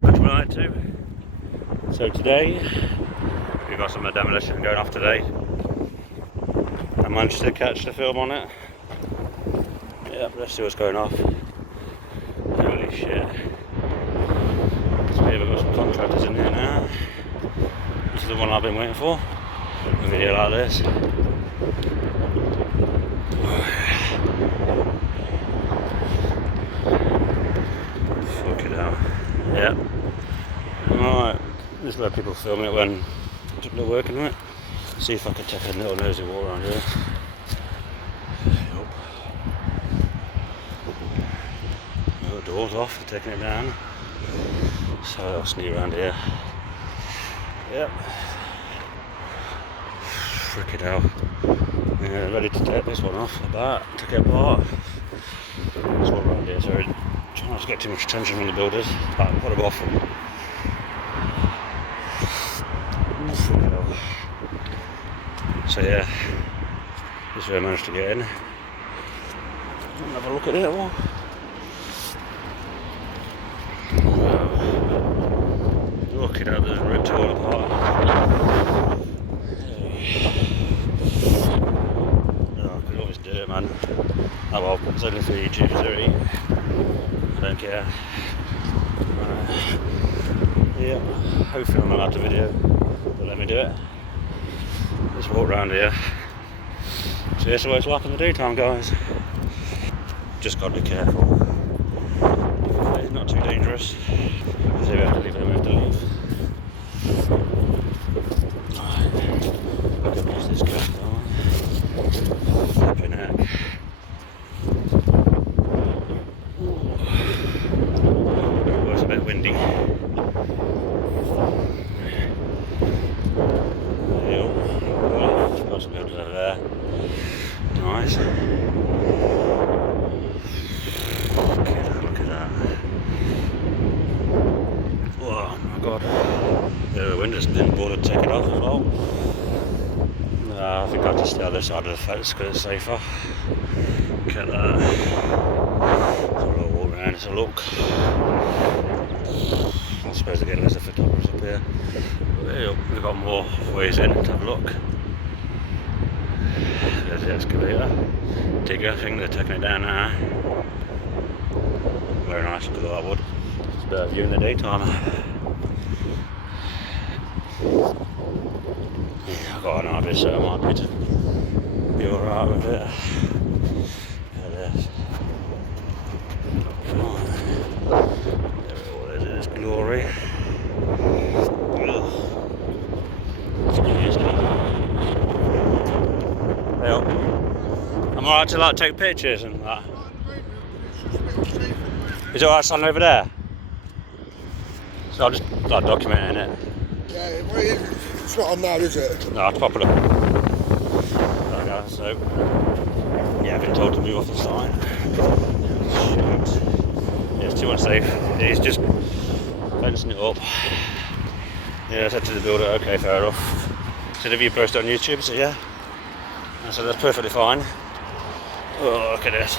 Right too. So today we've got some demolition going off today. I managed to catch the film on it. Yeah, let's see what's going off. Holy shit. So we've got some contractors in here now. This is the one I've been waiting for. A video like this. Fucking hell. Yeah. Alright, this is where people film it when they're working on it. See if I can take a little nosy walk around here. Yep. The door's off, they're taking it down. So I'll sneak around here. Yep. Freaking hell. Yeah, ready to take this one off the bat, take it apart. Let's walk around here, sorry. Try not to get too much attention from the builders. Right, put them off. Freaking hell. So yeah, this is where I managed to get in. Have a look at it all. Looking at the ripped all apart. Oh, I could always do it, man. Oh well, it's only for YouTube, so I don't care. Yeah, hopefully I'm allowed to video, but let me do it. Let's walk around here. So this is what it's like in the daytime, guys. Just got to be careful. It's not too dangerous. So we have to leave it, we have to leave. Right. I can use this gas on. Flipping heck. Oh, it's a bit windy. Got some builders over there. Nice. Look at that. Oh my god. The windows didn't bother to take it off as well. I think I'll just stay on this side of the fence because it's safer. Look at that. So we'll walk around, it's a look. I suppose again there's the photographers up here. We've got more ways in to have a look. There's the excavator. Digger thing, they're taking it down now. Very nice, look at all that wood. It's a better view in the daytime. Yeah, I've got an idea, so I might be alright with it. There it is. There it all is, it's glory. I'm alright to like take pictures and that. Is it alright standing over there? So I'll just start documenting it. Yeah, it's not on now, is it? No, I'll pop it up. Okay, so yeah, I've been told to move off the sign. Shoot. Yeah, it's too unsafe. He's just fencing it up. Yeah, I said to the builder, okay, fair enough. Said, have you posted on YouTube? So yeah. I said, that's perfectly fine. Oh, look at this.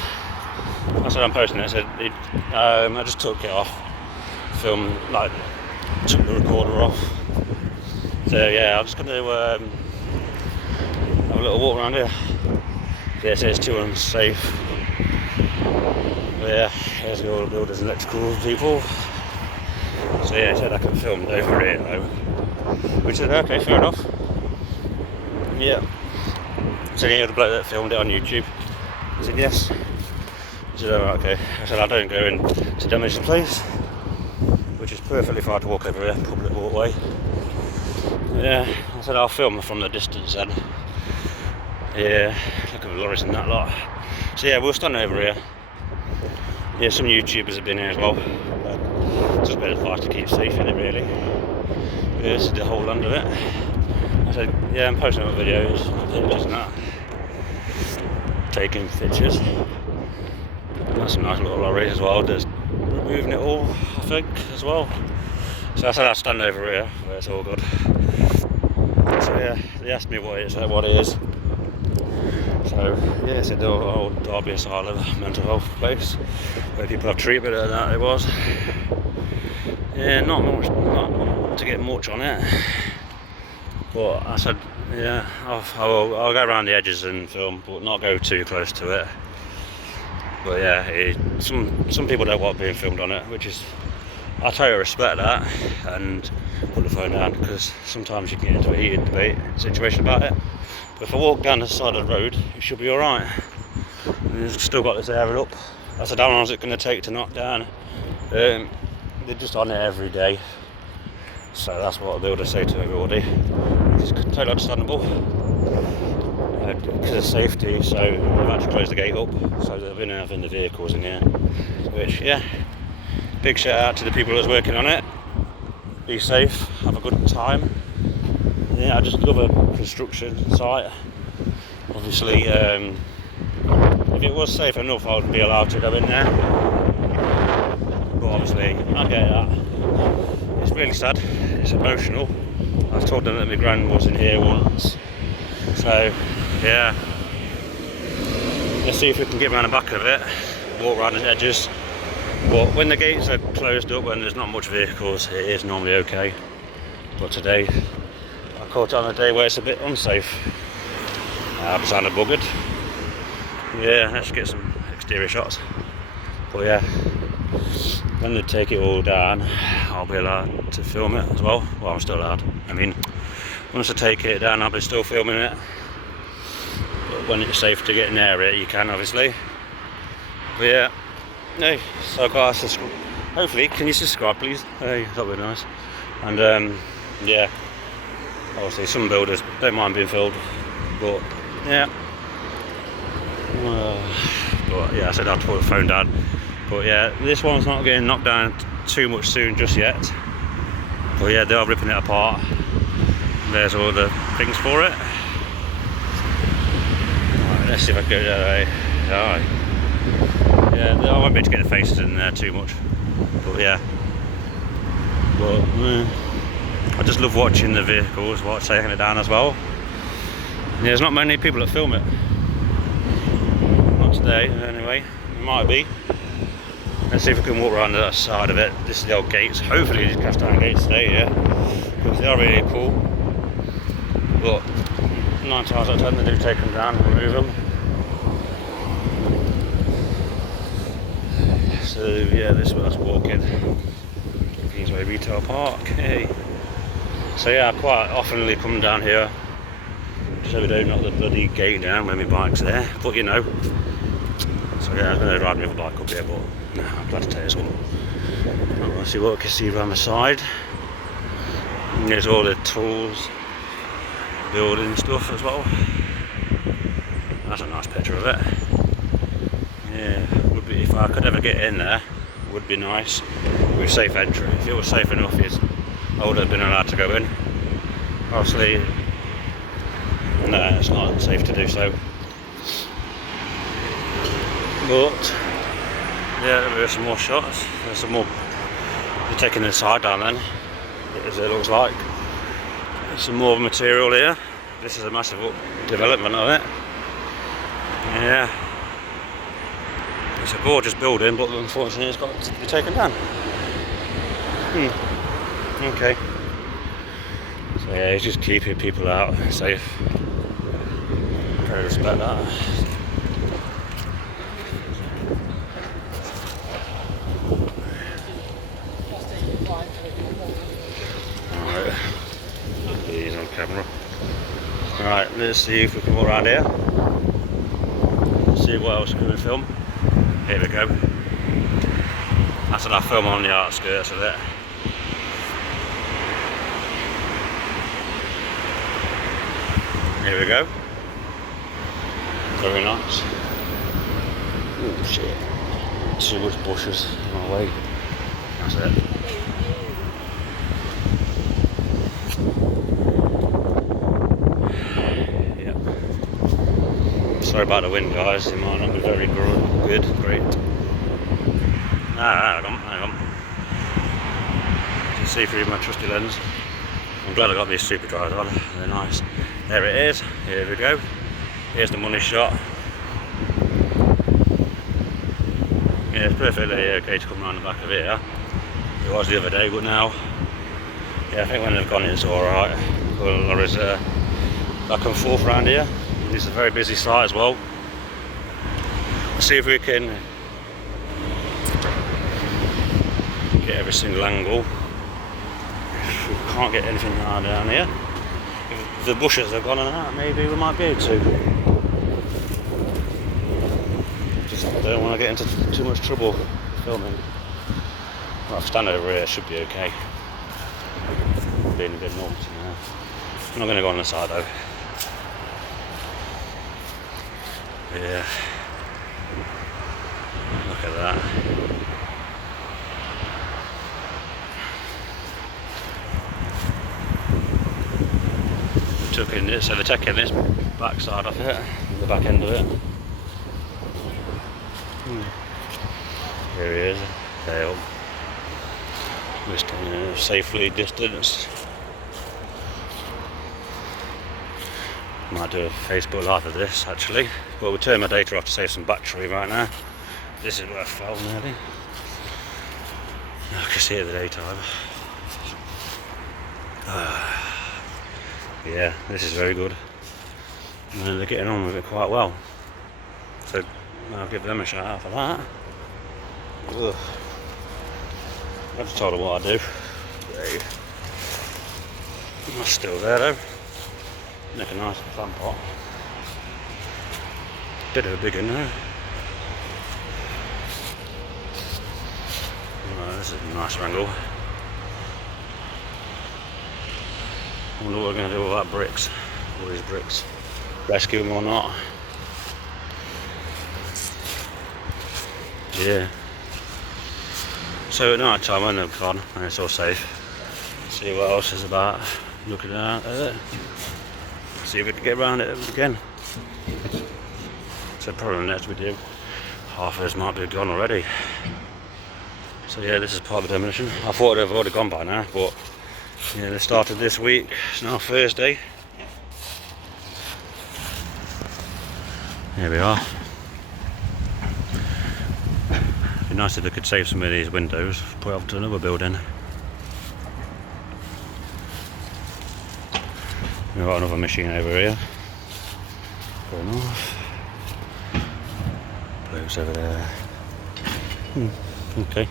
I said, I'm posting it. I said, I just took it off. Film, like, took the recorder off. So yeah, I'm just going to have a little walk around here. Yeah, it says too unsafe. But yeah, here's all the builders and electrical people. So yeah, I said I can film over here though. Which is okay, fair enough. Yeah. So yeah, the bloke that filmed it on YouTube. I said yes. He said, oh, okay. I said I don't go into demolition place, which is perfectly fine to walk over here, public walkway. Yeah, I said I'll film from the distance then. Yeah, look at the lorries and that lot. So yeah, we'll stand over here. Yeah, some YouTubers have been here as well. Just a bit of advice to keep safe in it really. Yeah, this is the whole end of it. I said, yeah, I'm posting up videos, pictures and that. Taking pictures. That's a nice little lorry as well, just removing it all, I think, as well. So I said I'll stand over here, where it's all good. So yeah, they asked me what it is. So yeah, it's the old Derby Asylum mental health place, where people have treatment and that it was. Yeah, not to get much on it. But I said, yeah, I'll go around the edges and film, but not go too close to it. But yeah, some people don't want being filmed on it, which is, I totally respect that, and put the phone down, because sometimes you can get into a heated debate situation about it. But if I walk down the side of the road, it should be alright. It's still got this area up. I said, how long is it going to take to knock down? They're just on it every day. So that's what the builders say to everybody. It's totally understandable. Because of safety, so they've actually closed the gate up, so they've been having the vehicles in here. Which, yeah, big shout out to the people that's working on it. Be safe, have a good time. Yeah, I just love a construction site. Obviously, if it was safe enough, I would be allowed to go in there. But obviously, I get that. It's really sad, it's emotional. I've told them that my gran was in here once. So, yeah. Let's see if we can get around the back of it, walk around the edges. But when the gates are closed up, when there's not much vehicles, it is normally okay. But today, I caught it on a day where it's a bit unsafe. I'm sounding buggered. Yeah, let's get some exterior shots. But yeah, when they take it all down, I'll be allowed to film it as well. Well, I'm still allowed. I mean, once I take it down, I'll be still filming it. But when it's safe to get in the area, you can, obviously. But yeah, hey, so guys, hopefully, can you subscribe, please? Hey, that would be nice. And yeah, obviously, some builders don't mind being filmed, but yeah. But yeah, I said I had to put the phone down. But yeah, this one's not getting knocked down too much soon just yet. But yeah, they are ripping it apart. There's all the things for it. Right, let's see if I can go that way. Alright. Yeah, I won't be able to get the faces in there too much. But yeah. But I just love watching the vehicles while taking it down as well. Yeah, there's not many people that film it. Not today, anyway. It might be. Let's see if we can walk around the side of it. This is the old gates. Hopefully these cast iron gates stay, yeah. Because they are really cool. But 9 times out of 10 they do take them down and remove them. So yeah, this is where I was walking. Kingsway Retail Park. Hey. So yeah, I quite often come down here so we don't knock the bloody gate down when my bike's there. But you know. So yeah, I was going to ride my other bike up here, but no, I'm glad to take this one. Let's see what we can see around the side. And there's all the tools, building stuff as well. That's a nice picture of it. Yeah, would be, if I could ever get in there, would be nice with safe entry. If it was safe enough, I would have been allowed to go in. Obviously, no, it's not safe to do so. But yeah, there are some more shots. There's some more. They're taking the side down then, as it looks like. There's some more material here. This is a massive development of it. Yeah. It's a gorgeous building, but unfortunately it's got to be taken down. Okay. So yeah, it's just keeping people out safe. Very respect that. Alright. He's on camera. Alright, let's see if we can walk around here. See what else can we film. Here we go. I said I film on the outskirts of it. Here we go. Very nice. Oh shit. Too much bushes in my way. That's it. Yep. Sorry about the wind, guys. It might not be very good. Great. Hang on. You can see through my trusty lens. I'm glad I got these super dries on. They're nice. There it is. Here we go. Here's the money shot. Yeah, it's perfectly okay to come around the back of here. it was the other day, but now, yeah, I think when they've gone it's alright. Well, there is back and forth around here. It's a very busy site as well. Let's see if we can get every single angle. If we can't get anything down here, if the bushes have gone and that, maybe we might be able to. Just don't want to get into too much trouble filming. Well, if I stand over here, it should be okay. Being a bit naughty now. I'm not going to go on the side though. Yeah. Look at that. Took in this, so they're taking this back side off it, the back end of it. Here he is, tail. We're staying safely distanced. Might do a Facebook Live of this actually, but we'll turn my data off to save some battery right now. This is where I fell nearly. I can see it at the daytime. Yeah, this is very good. And they're getting on with it quite well. So I'll give them a shout out for that. Ugh. I just told her what I do. That's still there though. Make a nice plant pot. Bit of a big one now. Oh, this is a nice angle. I wonder what we're going to do with that bricks. All these bricks. Rescue them or not. Yeah. So at night time when they're gone and it's all safe, see what else is about. Looking at it. See if we can get around it again. So probably next we do. Half of us might be gone already. So yeah, this is part of the demolition. I thought they'd have already gone by now, but yeah, they started this week. It's now Thursday. Here we are. It'd be nice if they could save some of these windows, put it up to another building. We've got another machine over here. Fair enough. Blokes over there. Okay.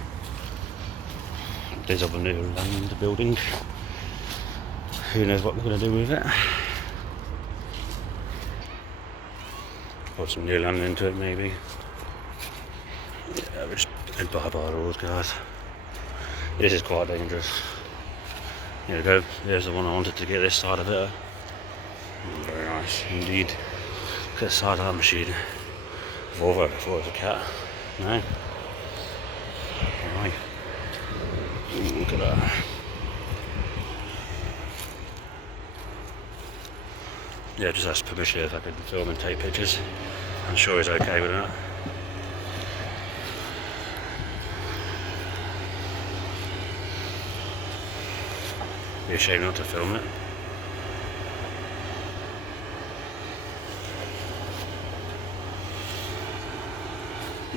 There's a new land building. Who knows what we're going to do with it. Put some new land into it maybe. Yeah, we're just head by the rules, guys. This is quite dangerous. Here we go. There's the one I wanted to get this side of it. Very nice indeed. Look at the side of that machine. Volvo before it was a cat. No. Right. Look at that. Yeah, just asked permission if I could film and take pictures. I'm sure he's okay with that. Be a shame not to film it.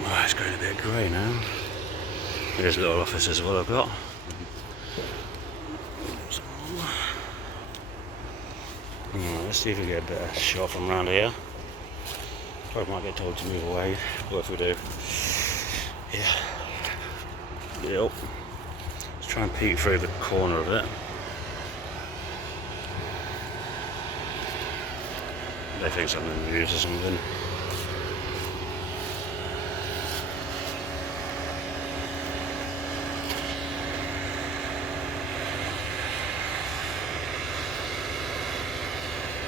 Oh, it's going a bit grey now. There's a little office as well I've got. Let's see if we get a better shot from around here. Probably might get told to move away, but if we do, yeah. Yep. Let's try and peek through the corner of it. They think something moves or something.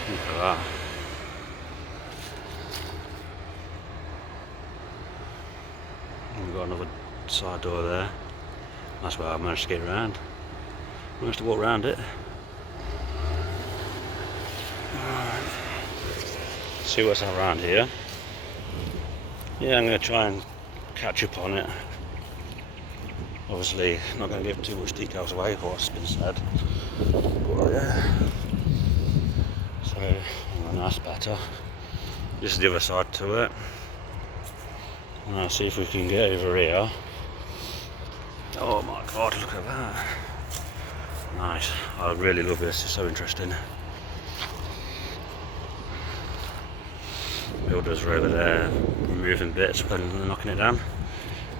Look at that. We've got another side door there. That's where I managed to get around. Managed to walk around it. Alright. See what's around here. Yeah, I'm going to try and catch up on it. Obviously, not going to give too much details away for what's been said. But yeah. So, a nice batter. This is the other side to it. Now see if we can get over here Oh my god, look at that. Nice. I really love this, it's so interesting. Builders are over there removing bits and knocking it down.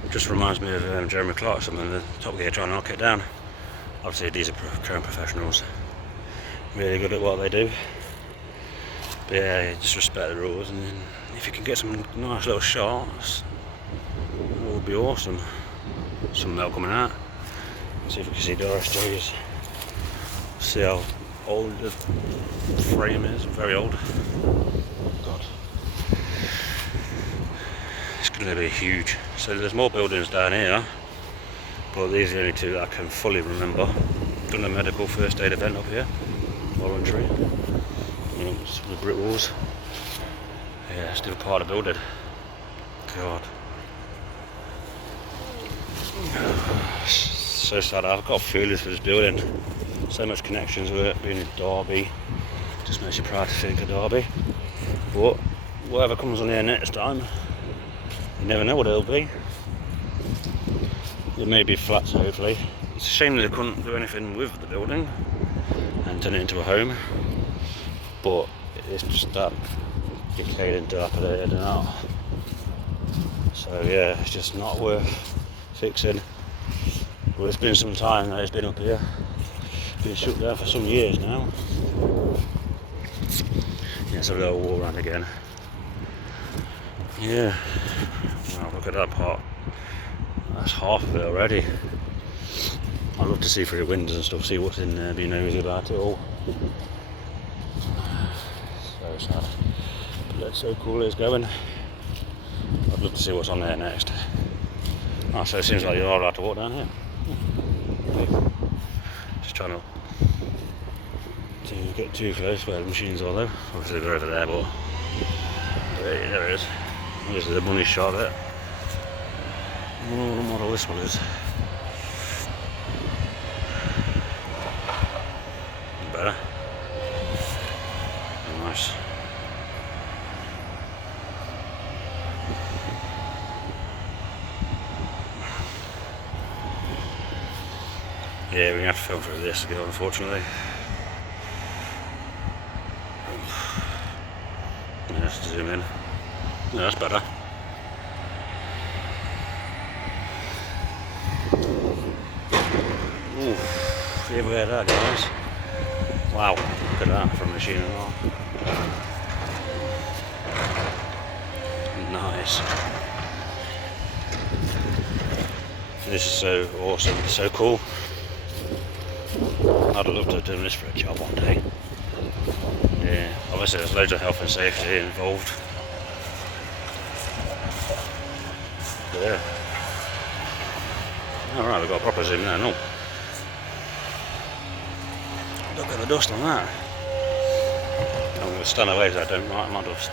It just reminds me of Jeremy Clarkson and the Top Gear trying to knock it down. Obviously these are current professionals, really good at what they do. But yeah, just respect the rules, and if you can get some nice little shots, it would be awesome. Some metal coming out. See if we can see Doris Joey's. See how old the frame is, very old. God. It's going to be huge. So there's more buildings down here, but these are the only two that I can fully remember. Done a medical first aid event up here, voluntary. Some of the brick walls. Yeah, still part of the building. God. So sad. I've got feelings for this building. So much connections with it, being in Derby. Just makes you proud to think of Derby. But whatever comes on here next time, you never know what it'll be. It may be flats, hopefully. It's a shame that they couldn't do anything with the building and turn it into a home. But it's just that decayed and dilapidated and out. So yeah, it's just not worth fixing. Well, it's been some time that it's been up here. It's been shut down for some years now. Yeah, so we'll walk around again. Yeah. Wow, look at that part. That's half of it already. I'd love to see through the windows and stuff, see what's in there, be nosy about it all. So sad. But that's so cool it's going. I'd love to see what's on there next. Oh, so it seems like you're all allowed to walk down here. Just trying not to get too close where the machines are though. Obviously they're over there, but there it is. This is the money shot there. I don't know what model this one is. Better. Nice. Yeah, we're gonna have to film through this again, unfortunately. Let's zoom in. No, that's better. Ooh, see where that guys. Wow, look at that from a machine and all. Nice. This is so awesome, so cool. I'd love to do this for a job one day. Yeah, obviously there's loads of health and safety involved. Yeah. Alright, we've got a proper zoom there, no? Look at the dust on that. I'm going to stand away because I don't like my dust.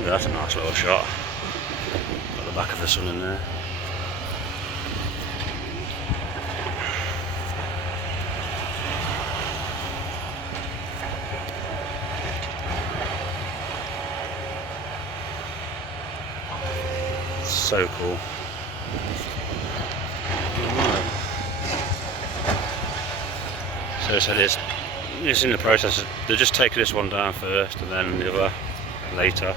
Yeah, that's a nice little shot. Got the back of the sun in there. So cool. So I said it's in the process. They're just taking this one down first and then the other later.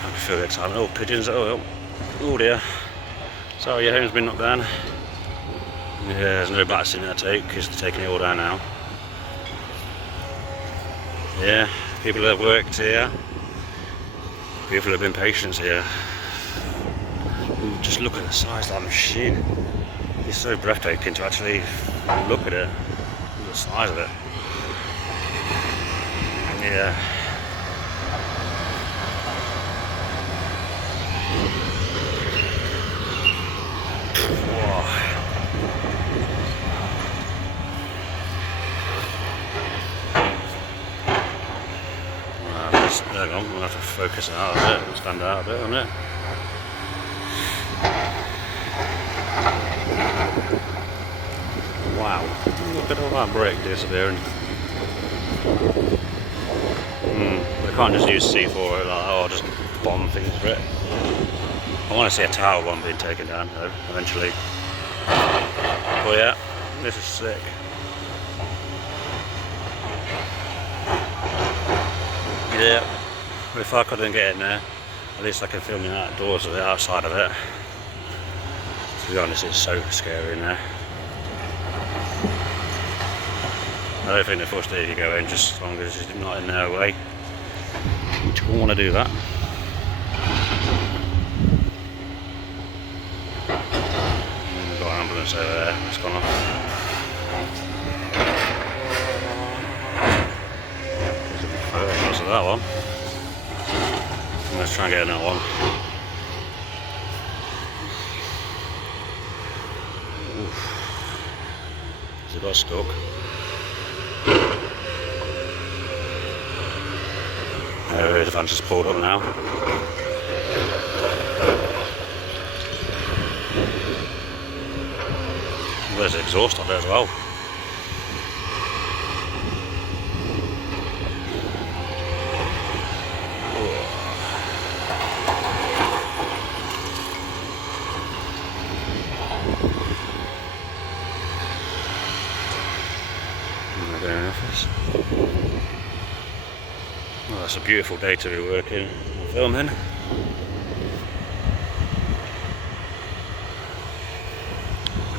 I can feel excitement. Oh, pigeons. Oh dear. Sorry, your home's been knocked down. Yeah, there's no bats in there to take because they're taking it all down now. Yeah, people that have worked here. People have been patient here. Ooh, just look at the size of that machine. It's so breathtaking to actually look at it. Look at the size of it. Yeah. Whoa. There we go, we'll have to focus it out a bit, stand out a bit on it. Wow, look at all that brick disappearing. Look can't just use C4 like that or just bomb things for it. I want to see a tower one being taken down though, eventually. But yeah, this is sick. Yeah, if I couldn't get in there, at least I can film the outdoors of the outside of it. To be honest, it's so scary in there. I don't think the first day you go in, just as long as it's not in their way. You don't want to do that. We've got an ambulance over there, it's gone off. There's that one. Let's try and get in that one. Oof. Has it got stuck? The van's just pulled up now. There's the exhaust on there as well. Well, that's a beautiful day to be working and filming.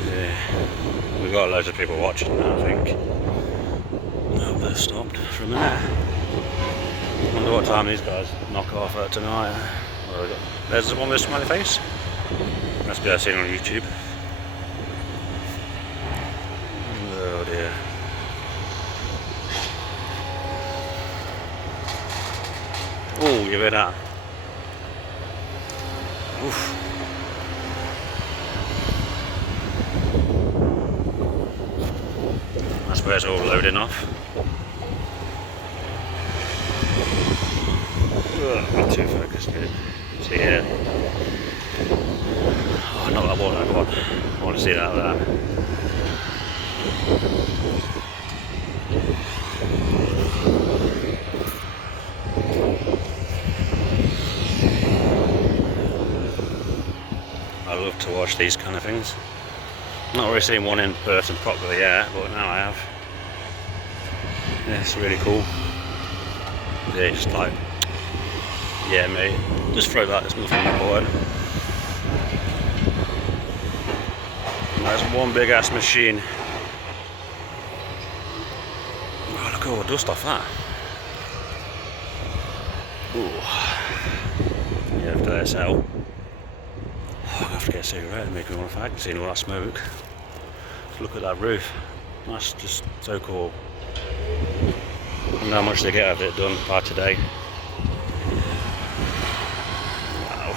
Yeah, we've got loads of people watching now, I think. Oh, they've stopped for a minute. I wonder what time these guys knock off at tonight. Well, there's the one with a smiley face. Must be I've seen on YouTube. Oh dear. Oh, you hear that? Oof. That's where it's all loading off. Ugh, not too focused, dude. See here. Oh, not that one, that one. I want to see that there. I love to watch these kind of things. Not really seen one in person properly yet, but now I have. Yeah, it's really cool. Yeah, just like, yeah mate, just throw that, there's nothing important. That's one big ass machine. Oh, look at all the dust off that. Ooh. Yeah, after this out. I have to get a cigarette and make me want to fag, seeing all that smoke. Look at that roof, that's just so cool. I wonder how much they get out of it done by today. Wow.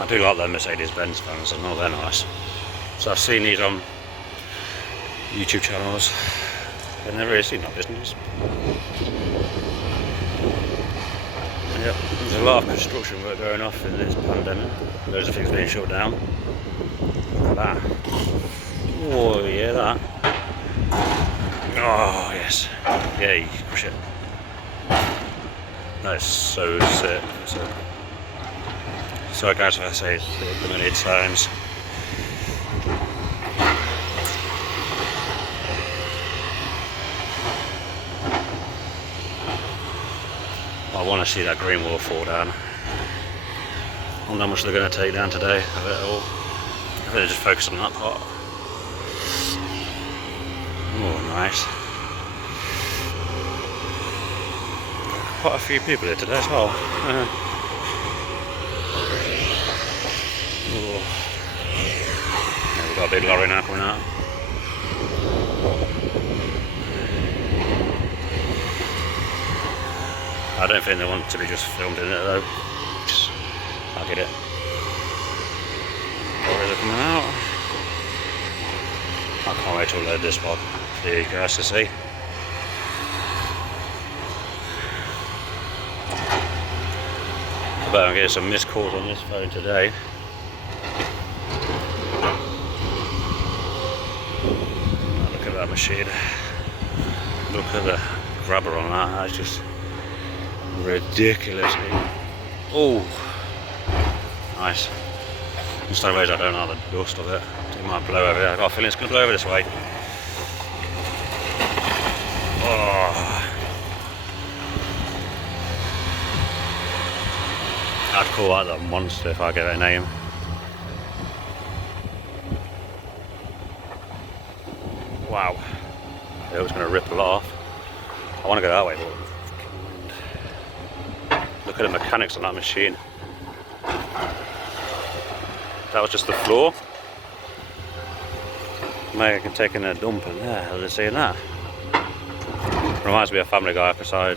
I do like the Mercedes-Benz fans, I know they're nice. So I've seen these on YouTube channels. I've never really seen that business. Yep, there's a lot of construction work going off in this pandemic. Loads of things being shut down. Look at that. Oh, yeah, that. Oh, yes. Yay, push it. That is so sick. Sorry guys if I say it a million times. I want to see that green wall fall down. I wonder how much they're going to take down today of it all. I think they're just focused on that part. Oh, nice. Quite a few people here today as well. Oh. Yeah, we've got a big lorry now coming out. I don't think they want to be just filmed in it though. I'll get it. Lorries are coming out. I can't wait to load this one for you guys to see. I bet I'm getting some missed calls on this phone today. machine. Look at the grabber on that, that's just ridiculous. Oh, nice. In some ways I don't know the dust of it. It might blow over there. I've got a feeling it's going to blow over this way. Oh. I'd call that the monster if I gave it a name. Wow. It was going to rip a lot off. I want to go that way, but look at the mechanics on that machine. That was just the floor. Maybe I can take in a dump in there. Are they seeing that? Reminds me of Family Guy episode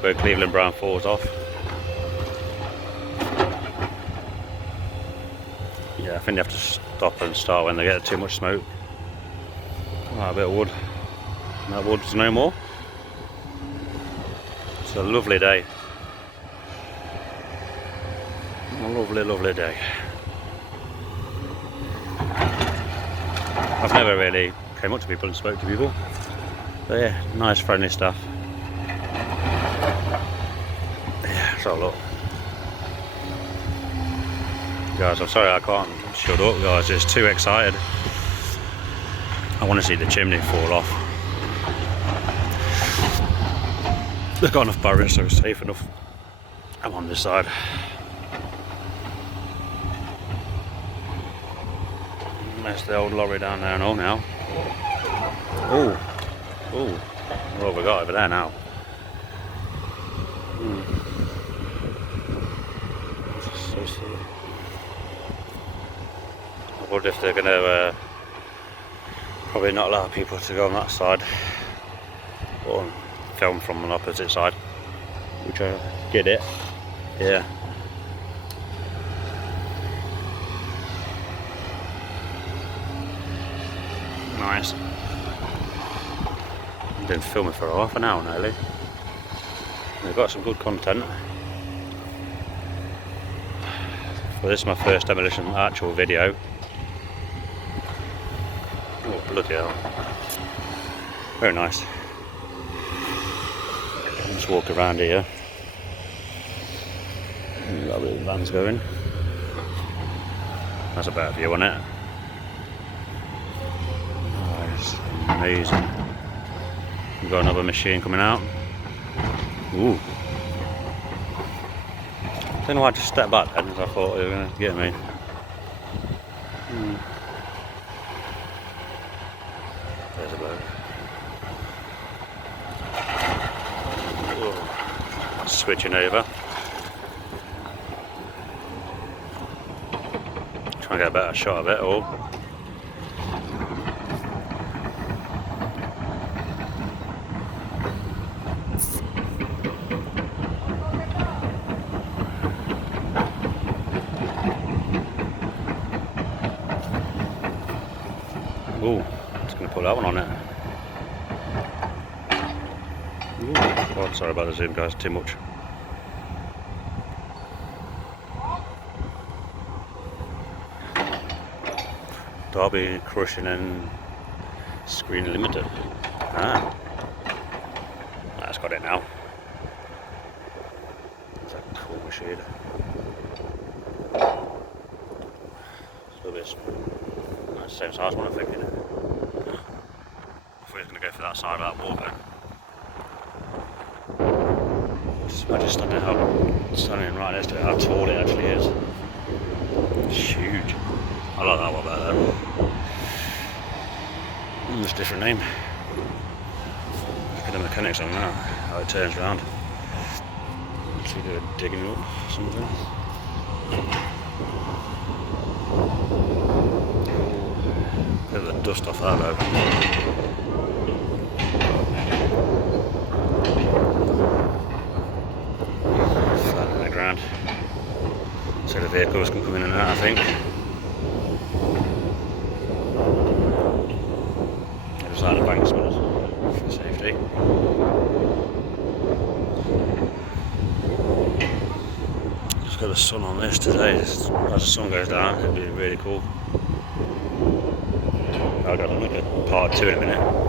where Cleveland Brown falls off. Yeah, I think they have to stop and start when they get too much smoke. Oh, a bit of wood. And that wood's no more. It's a lovely day. A lovely, lovely day. I've never really came up to people and spoke to people. But yeah, nice friendly stuff. Yeah, so look. Guys, I'm sorry I can't shut up, guys, just too excited. I want to see the chimney fall off. They've got enough barriers so it's safe enough. I'm on this side. There's the old lorry down there and all now. Oh, oh, what have we got over there now? So silly. I wonder if they're going to probably not allow people to go on that side or film from an opposite side, which I get it. Yeah. Nice. I've been filming for half an hour nearly. We've got some good content. Well, this is my first demolition actual video. Oh, bloody hell. Very nice. Let's walk around here. Got a bit of vans going. That's a better view on it. Amazing. We've got another machine coming out. Ooh. I don't know why I just stepped back then, because I thought they were going to get me. There's a bloke. Switching over. Try and get a better shot of it all. Ooh, just going to put that one on it. Ooh, God, sorry about the zoom, guys, too much. Derby Crushing and Screen Limited. Ah, that's got it now. It's a cool machine. It's a little bit. That's the same size one, I'm thinking. I thought he was going to go for that side of that wall then. Just imagine standing right next to it, how tall it actually is. It's huge. I like that one better. It's a different name. Look at the mechanics on that, how it turns around. Looks like they're digging up something. Get the dust off that though. Flat in the ground. So the vehicles can come in and out, I think. There's that embankment for safety. Just got the sun on this today. As the sun goes down, it'll be really cool. I got to make a part 2 in a minute.